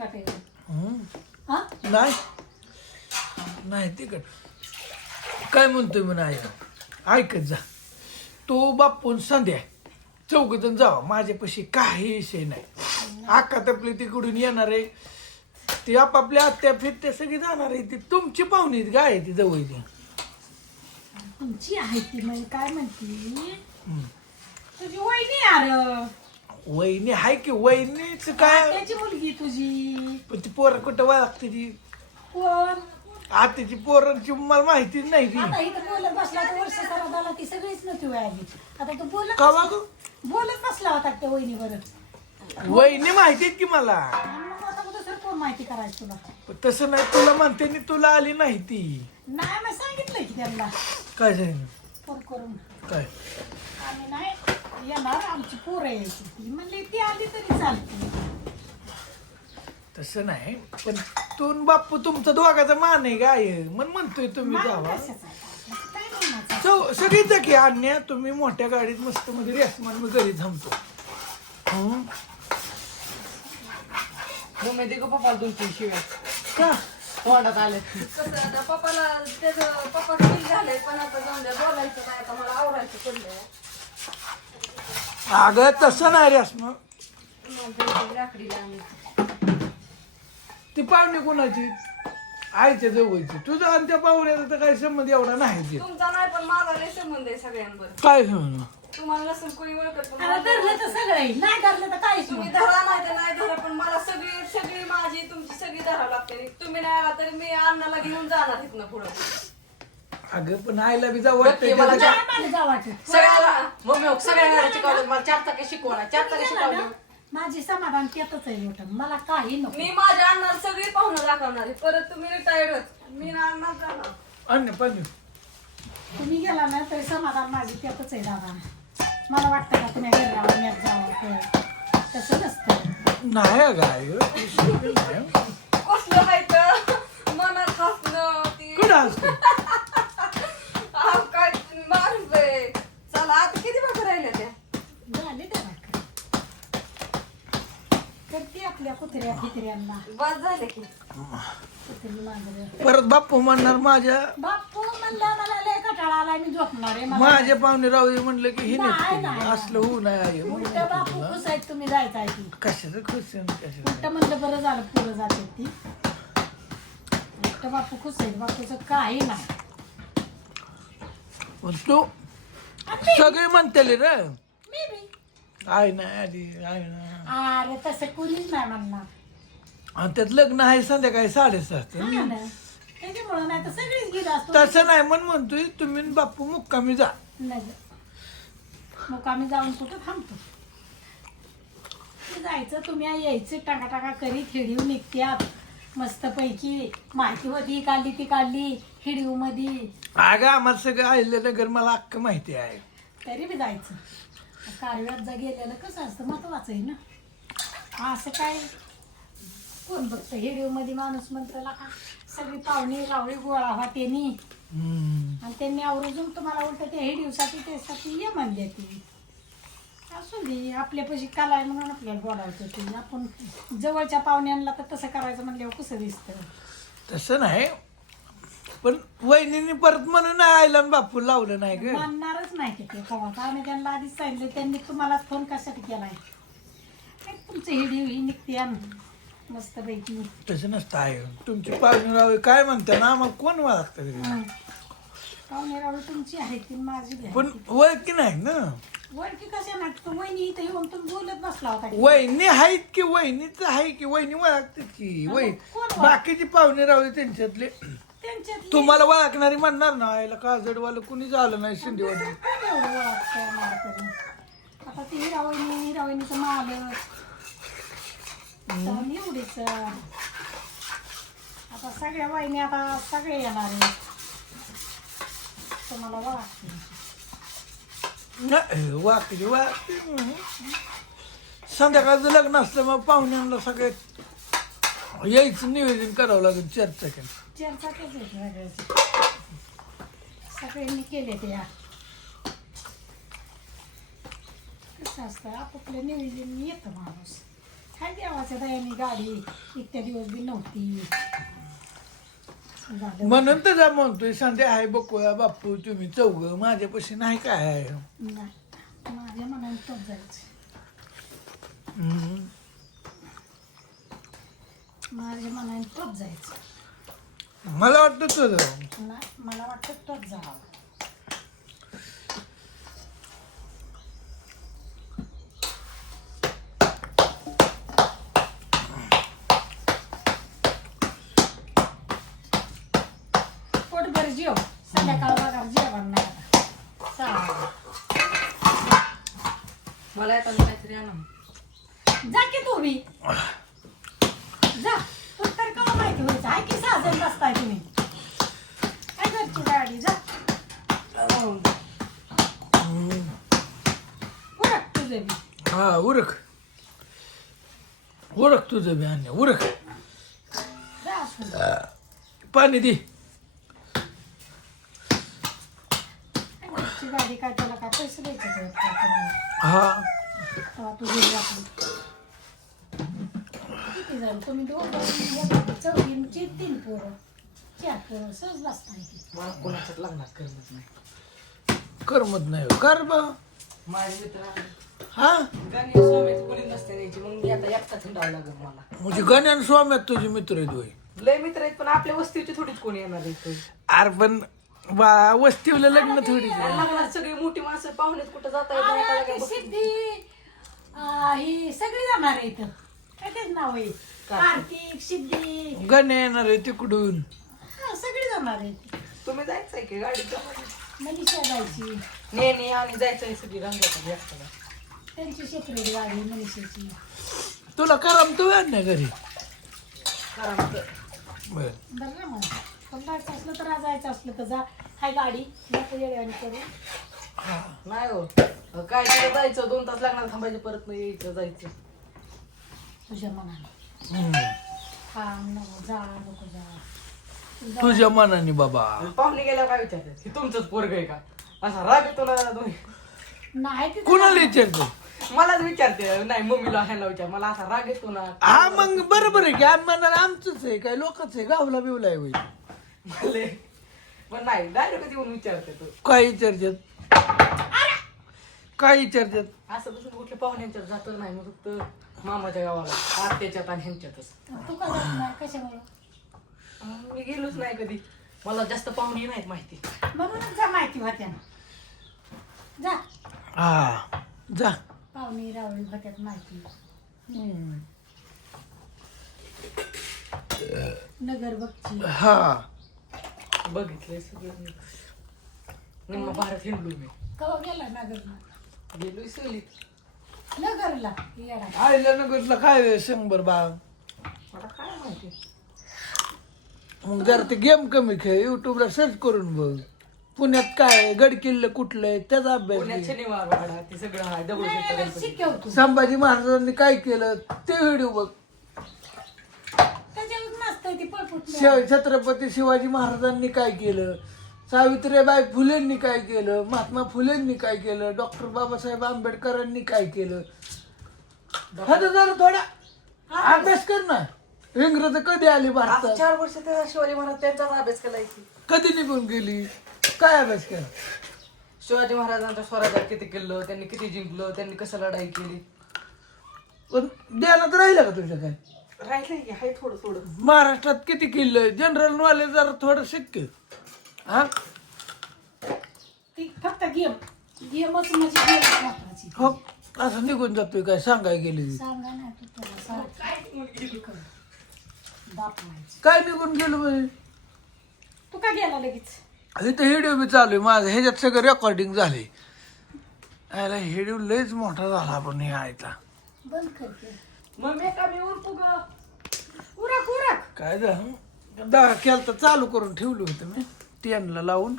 तिखट हं? नाही. नाही तिकट काय म्हणतोय म्हणा आई ऐकत जा. तो बापून संध्या चौघजण जावा. माझ्यापाशी काही विषय नाही. आका तपली तिकडून येणार आहे. ती आपापल्या आत्या फिरत्या सगळी जाणार आहे. ती तुमची पाहुणी आहे ती जवळ ती तुमची आहे ती म्हणजे काय म्हणती. तुझी वहिनी यार वहिनी आहे की वहिनीच काय? त्याची मुलगी तुझी. पण ती पोरं कुठं वागते ती? कोण? आत्याची पोरांची मला माहितीच नाही ती. आता इथं बोलत बसला वर्ष खराब झाला ती सगळीच नव्हती आता तू बोलत का वाग बोलत बसला होता त्या वहिनी बरं वहिनी माहितीत की मला? मग आता दुसरं कोण माहिती करायचं तुला? पण तसं नाही तुला म्हणते नी तुला आली नाही ती. नाही मग सांगितलंय की त्यांना. काय सांगितलं फोन करून. काय? आम्ही नाही येणार आमची पोरं यायची ती. म्हणली ती आली तरी चालते तसं नाही पण तू न बाप्पू तुमचा दोघाचा मान आहे काय? मन म्हणतोय तुम्ही मान जावा. कशाचा आहे? काय म्हणायचं? चौ सगळी जगी आणण्या तुम्ही मोठ्या गाडीत मस्त मध्ये रेसमान मी घरी थांबतो. हं? मम्मी दे गं पप्पाला दोन तीन शिव्या. का? तोंडात आले कसं आता पप्पाला त्याचं पप्पा फील झालंय पण आता जाऊन द्या बोलायचं नाही आता मला आवरायचं पडलंय. अगं तसं नाही रेसमा मग ते पाहुणी कोणाची? आईच्या जवळची. तुझं आणि त्या पाहुण्याचा तर काही संबंध एवढा नाही ते. तुमचा नाही पण माझा लय संबंध आहे सगळ्यांबरोबर काय संबंध? तुम्हाला नसेल कोणी ओळखत पण धरलं तर सगळं आहे. नाही धरलं तर काहीच तुम्ही नाही. धरा नाही तर नाही धरा पण मला सगळी सगळी माझी तुमची सगळी धरा लागते. तुम्ही नाही आला तरी मी अण्णाला घेऊन जाणार इथनं पुढं. अगं पण आईला बी जाऊ मला मला वाटत सगळ्याला मम्मी हो, सगळ्याला शिकवलं मला. चार चाकी शिकवणार. चार चाकी शिकवली माझी समाधान त्यातच आहे मोठं. मला काही नको. मी माझ्या अण्णाला सगळी पाहुणं दाखवणार आहे. परत तुम्ही रिटायर्ड होत मी ना अण्णा जाणार. अन्न पण तुम्ही गेला ना तरी समाधान माझी त्यातच आहे दादा. मला वाटतं का तुम्ही मॅच जावं तसं नसतं. नाही अगं आई गं. नाही. कसलं मनात हसणं ती कुठं असतो हा, काय तुम्ही मारतोय चला आता किती भाकर राहिल्या त्या झाले त्या भाकरी. करते आपल्या कुत्र्या फित्र्यांना बस झाले की. कुत्री मांजरं. परत बाप्पू म्हणणार माझ्या. बाप्पू म्हणलं मला लय कटाळा आलाय मी झोपणार आहे मला. माझ्या पाहुणे राहू दे म्हणलं की हे नाही, नाही नाही. असलं होऊ नये आई. उलट बापू खुश आहेत तुम्ही जायचं आहे कशाचं खुश आहे, कशाचं? उलट म्हणलं बरं झालं पुढं जाते ती. उलट बापू खुश आहेत बापूचं काही नाही. पण तू सगळे म्हणते रे. मी बी. आई नाही आली आई नाही. अरे तसं कुणीच नाही म्हणणार. आणि त्यात लग्न आहे संध्याकाळी साडेसात. हा ना. त्याच्यामुळं नाही तर सगळीच गेलं असतो. तसं नाही म्हणून म्हणतोय तुम्ही न बाप्पू मुक्कामी जा. नाही मग आम्ही जाऊन कुठं थांबतो? ते जायचं तुम्ही यायचं टाका टाका करीत हिडीव निघत्यात. मस्तपैकी माहिती होती काढली ती काढली हिडीवमध्ये अगं आम्हाला सगळं आहिलं नगर मला अख्ख माहिती आहे. तरी बी जायचं. कारव्यात जा गेलेलं कसं असतं महत्वाचं आहे ना. असं काय? कोण बघतं? हिडीवमध्ये माणूस म्हणतो का? सगळी पाहुणी रावळी गोळा व्हा त्यांनी. आणि त्यांनी आवर्जून तुम्हाला उलट त्या हे दिवसाची त्यासाठी ये म्हणले ती. असू दे आपल्यापाशी कला आहे म्हणून आपल्याला बोलावतं ते. आपण जवळच्या पाहुण्यांना तर तसं करायचं म्हणल्यावर कसं दिसतं? तसं नाही पण वहिनीने परत म्हणून आणि बापू लावलं नाही ग. मानणारच नाही की ते कवा आम्ही त्यांना आधीच सांगितलं त्यांनी तुम्हाला फोन कशासाठी केलाय? तुमचं हिडी ही निघते आण मस्तपैकी तसं नसतं आहे तुमची पाहुणे काय म्हणते ना आम्हाला कोण वागतं. पाहुणे रावळी तुमची आहे ती माझी बी आहे. पण वय की नाही ना वळकी कशा वहिनी इथं येऊन तुम्ही बोलत बसला होता की. वहिनी आहेत की वहिनीच आहे की वहिनी ओळखतात की वही कोण ओळखतं? बाकीची पाहुणे राहू त्यांच्यातले तुम्हाला ओळखणारी म्हणणार ना आईला काजडवालं कुणी झालं नाही शिंदेवाली? आता ती हिरावणी हिरावणीचं मालक एवढीच आता सगळ्या वाहिनी आता सगळे येणार आहे तुम्हाला वाकडी वाकडी हम्म. संध्याकाळचं लग्न असतं मग पाहुण्यांना सगळे यायचं निवेदन करावं लागेल चर्चा केली. चर्चा वेगळ्याची सगळ्यांनी केले ते. या कसं असतं आपापलं नियोजन येतं माणूस. काय देवाच्या दयाने गाडी इतक्या दिवस बी नव्हती. झालं म्हणून तर म्हणतोय संध्या आहे बकुळा बापू तुम्ही चौघ माझ्यापाशी नाही काय आहे? नाही माझ्या मनाने तोच जायचं. हम्म. माझ्या मनाने जायचं. मला वाटतं तुझं. नाही मला वाटतं तोच जावं पोटभर जेव संध्याकाळ बघा जेवण नाही आता. चालेल. मला येताना काहीतरी आणा. जा की तू बी. जा. तू तर का माहिती व्हायचं? आहे की साजन बसताय तुम्ही? काय घरची गाडी? जा. उरक तुझे बी. हा उरक. उरक तुझं बी अन्य उरक. जा. पाणी दे काय घरची गाडी काय त्याला काय पैसे द्यायचे का काय करायला? हा. तेव्हा तू किती तुम्ही तीन पोरं चार पोरं सहज बसताय की मला कोणाच्याच लग्नात करमत नाही. करमत नाही हो. कर बा. माझे मित्र आहे. हा? गाणी स्वामीची कोणी नसते मग मी आता एकटाच हिंडावं लागेल मला. म्हणजे गण्यान स्वाम्यात तुझे मित्र आहेत होय. लय मित्र आहेत पण आपल्या वस्तीची थोडीच कोणी येणार आहेत अरे पण बा वस्तीवलं लग्न थोडी लग्नात सगळी मोठी माणसं पाहुण्यात कुठं जाता येत नाही, सिद्धी अं, ही सगळी जाणार आहे इथं काय तेच नाव आहे? कार्तिक. सिद्धी. गण्या येणार आहे तिकडून. हा सगळी जाणार आहे तुम्ही जायचंय की गाडीत? मनीषा जायची. नेणे आणि जायचंय सगळी रंगाचा. त्यांची सेपरेट गाडी मनीषाची. तुला करमतो अन्य घरी. कारण तर. बर. बरं ना मग. पण जायचं असलं तर आज जायचं असलं तर जा. हाय गाडी. नको येड्यावानी करू. नाही हो. काय जायचं? दोन तास लागणार थांबायचं परत नाही यायचं जायचं. तुझ्या मनाने. हा नको जा नको. तुझ्या मनाने बाबा. आणि पाहुणे गेल्यावर काय विचारतात? हे तुमचंच पोरग आहे का? असा राग येतो ना तुम्ही नाही कुणाला विचारतो? मलाच विचारते. नाही मम्मीला ह्याला विचार. मला असा राग येतो ना. हा मग बरोबर आहे की आम्ही म्हणाल आमचंच आहे काय लोकच आहे गावला बिवला आहे होईल मला. पण नाही डायरेक्ट येऊन विचारते तो. काय विचारतात? काय विचारतात? असं तसं कुठल्या पाहुण्यांच्यात जात नाही मग फक्त मामाच्या गावाला आत्याच्यात आणि ह्यांच्यातच. तू का जात नाही कशामुळे? मी गेलोच नाही कधी. मला जास्त पाहुणे नाहीत माहिती. म्हणूनच जा माहिती होत्या जा. हा जा. पाहुणे रावळी होत्यात माहिती. नगर बघची हा. बघितलंय सगळं मी. निम्मा भारत हिंडलो मी. कवा गेला नगरला? गेलोय सहलीत. नगरला? येडा. आईला नगरला काय शंभर बा मला काय माहिती? मग जरा ते गेम कमी खेळ युट्यूबला सर्च करून बघ. पुण्यात काय आहे, गडकिल्ले कुठले आहे, त्याचा अभ्यास पुण्यात घे. शनिवार वाडा ते सगळं आहे दगड गणपती. शिकव तू संभाजी महाराजांनी काय केलं ते व्हिडिओ बघ. आहे ती पळपुट शिव छत्रपती शिवाजी महाराजांनी काय केलं? सावित्रीबाई फुलेंनी काय केलं? महात्मा फुलेंनी काय केलं? डॉक्टर बाबासाहेब आंबेडकरांनी काय केलं? हा तर जरा थोडा अभ्यास कर ना. इंग्रज कधी आली आज भारतात चार वर्ष त्या शिवाजी महाराज त्यांचाच अभ्यास केलाय की. कधी निघून गेली? काय अभ्यास केला? शिवाजी महाराजांच्या स्वराज्यात किती केलं? त्यांनी किती जिंकलं? त्यांनी कसं लढाई केली? पण ध्यानात राहिलं का तुझ्या काय राहिलंय की हाय थोडं थोडं? महाराष्ट्रात किती किल्ले जनरल नॉलेज जरा थोडं शिक्के. हा? ती फक्त गेम. गेमच म्हणजे गेम महत्वाची. हो असं निघून जातोय काय? सांगाय गेली सांगा ना तू त्याला सांग. बाप माहिती काय निघून गेलो म्हणजे तू का गेला लगेच? इथं व्हिडिओ बी चालू आहे माझं. ह्याच्यात सगळं रेकॉर्डिंग झाले याला व्हिडिओ लयच मोठा झाला पण हे आयता बंद करते मग मी का मी उरकू ग. उरक उरक. काय झालं दहा केलं तर चालू करून ठेवलं होतं मी. टेनला लावून.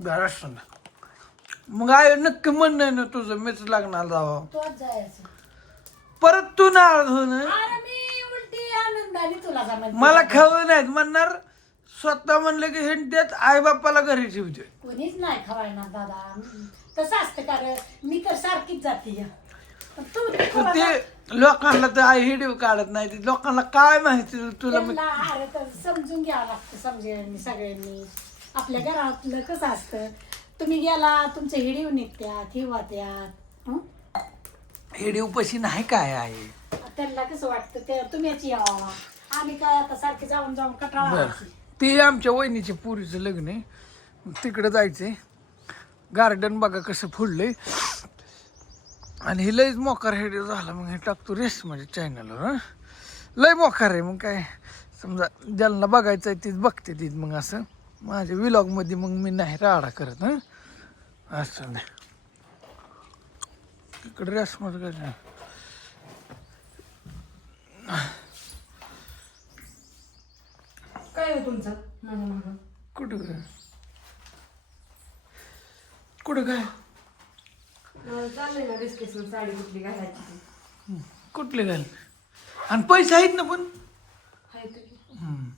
ना मग आय नक्की म्हणणं ना तुझं मीच लागणार जावं. तोच जायचं. परत तू नाराज होणं अरे मी उलटी आनंदाने तुला जमत मला खावं नाहीत म्हणणार. स्वतः म्हणलं की हे त्यात आई बापाला घरी ठेवते कोणीच नाही खवायणार दादा. तसं असतं कारण मी तर सारखीच जाते पण तू ते पण खवा- ते लोकांना तर आई हिडीव काढत नाही. ते लोकांना काय माहिती तुला मग- त्यांना अरे तर समजून घ्यावं लागतं समजेल सगळ्यांनी. आपल्या घरातलं कसं असतं? तुम्ही गेला तुमचे हिडीव निघत्यात हिवात्यात हं? हिडीव पशी नाही काय आहे त्यांना कसं वाटतं? ते तुम्हीच यावा. आम्ही काय आता सारखे जाऊन जाऊन कटाळा बर. ते आमच्या वहिनीच्या पुरीचं लग्न आहे. तिकडं जायचंय. गार्डन बघा कसं फुडलंय आणि हे लयच मोकार हेड झाला मग हे टाकतो रेस माझ्या चॅनलवर लय मोकार आहे मग काय? समजा ज्यांना बघायचं आहे तीच बघते तीच मग असं. माझ्या विलॉगमध्ये मग मी नाही राडा करत हं. असं नाही. तिकडे रेस मध्ये काय काय हो तुमचं? माझ्या मागं कुठं? कुठं काय? मला चाललंय ना डिस्कशन साडी कुठली घालायची ती. कुठले घाल? आणि पैसे आहेत ना पण. हाय तर. की. हम्म.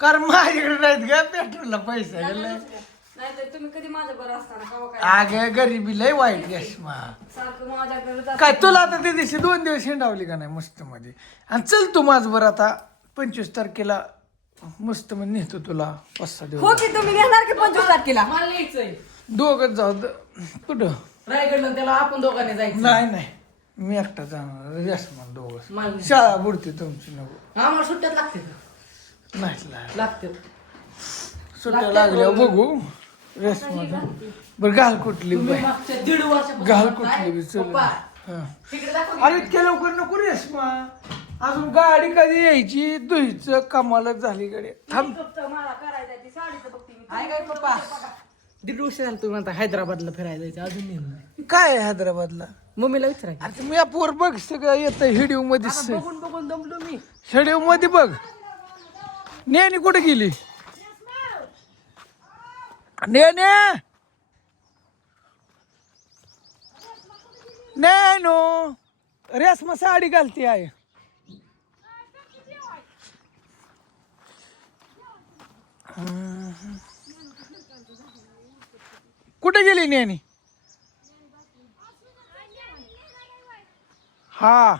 कारण माझ्याकडे नाहीत का पेट्रोलला पैसे नाही तर तुम्ही कधी माझ्या बरं असताना कवा काय? अगे गरिबी लय वाईट गॅस मा सारखं माझ्याकडे जात. काय तुला आता ते दिवशी दोन दिवस हिंडावली का नाही मस्त मध्ये आणि चल तू माझ बरं आता पंचवीस तारखेला मस्त मध्ये नेतो तुला पाच सहा हो दिवस की तुम्ही घेणार की पंचवीस तारखेला? मला दोघच जाऊ द- कुठं? रायगडला त्याला आपण दोघांनी जायचं. नाही नाही. मी एकटा जाणार. दोघं. मला नाही. शाळा बुडते तुमची नको. आम्हाला सुट्ट्यात लागते नाही लागत. लागते. सुट्ट्या लागल्या बघू. रेसमान बरं घाल कुठली तुम्ही बाई. मागच्या दीड वर्षापासून घाल. कुठली बी चल. पप्पा, हा. तिकडे दाखव अरे इतक्या लवकर नको रेसमा अजून गाडी कधी यायची? दुहीचं कमालच झाली गाडी थांब. फक्त मला करायचं ती साडीचं बघते. मी आहे काय पप्पा? दीड वर्ष झालं तुम्ही म्हणता हैदराबादला फिरायला जायचं अजून नाही. काय आहे हैदराबादला? मम्मीला विचारायचं अरे मी पोर बघ सगळं येत हिडिओ मध्ये बघून बघून दमलो मी. हिडिओ मध्ये बघ. नेनी कुठे गेली? नेने! नेनो! रेसमा साडी घालते आहे. कुठे गेली नेनी हा.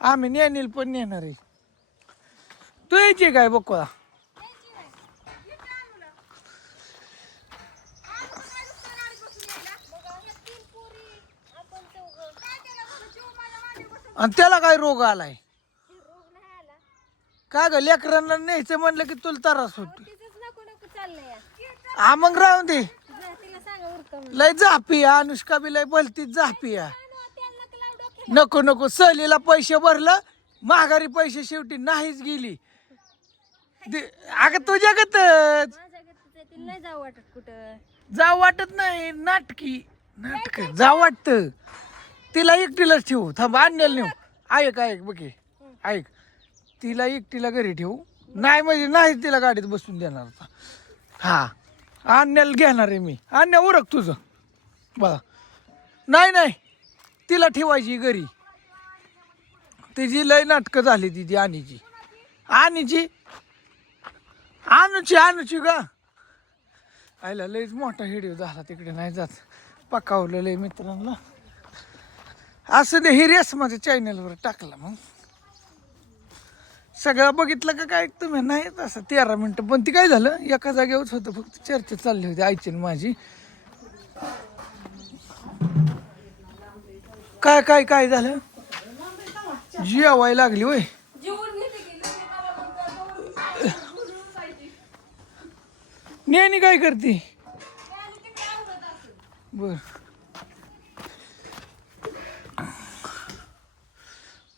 आम्ही नेनील पण नेणार आहे. तू यायची काय बघा आणि त्याला काय रोग आलाय? काय ग? लेकरांना न्यायचं म्हणलं की तुला त्रास होतो हा मग राहून दे जा, तिला सांगा उरका म्हणून. लय झापी अनुष्का बी लय भलतीच झापी नको नको सहलीला पैसे भरलं माघारी पैसे शेवटी नाहीच गेली. दे- अगं तुझ्यागतच नाही जाऊ वाटत कुठं जाऊ वाटत नाही नाटकी. नाटक जाऊ वाटत. तिला एकटीलाच ठेवू. थांब आणण्याला नेऊ. ऐक ऐक बघे ऐक. तिला एकटीला घरी ठेवू. नाही म्हणजे नाही तिला गाडीत बसून देणार. आता हा. आणण्याला घेणार आहे मी. आणण्या उरक तुझं. बघा. नाही नाही. तिला ठेवायची घरी. तिची लय नाटकं झाली तिची आणीची. आणीची? आणूची आणूची का आयला लयच मोठा हिडिओ झाला तिकडे नाही जात. पकावलं लय मित्रांना. असं ते हिरेस माझ्या चॅनलवर टाकला मग. सगळं बघितलं का काय? तुम्ही नाही तसं तेरा मिनटं. पण ती काय झालं? एका जागेवरच होतं. फक्त चर्चा चालली होती आईची आणि माझी. काय काय काय झालं? जेवाय लागली वय काय नेहमी काय करते? बर.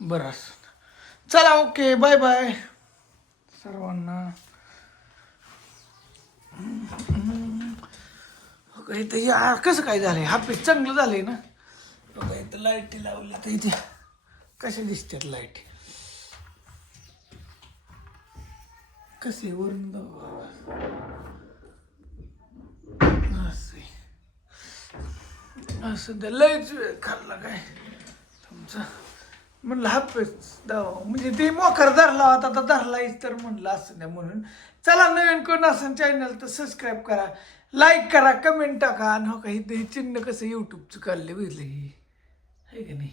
बरं चला ओके बाय बाय. सर्वांना. इथं कसं काय झालंय? हा पीस चांगलं झालंय ना? हो इथं लाइट लावल्या तर इथे कशा दिसतात लाइट कसे वरून. असं लयच वेळ खाल्ला काय? तुमचा. म्हणलं हापेस म्हणजे ते मोखर धरला होता तर धरलाच तर म्हणलं असं नाही म्हणून. चला नवीन कोण असेल चॅनल तर सबस्क्राईब करा लाईक करा कमेंट टाका. आणि हो काही चिन्ह कसं यूट्यूबचं काढले बघितलं हे आहे की नाही?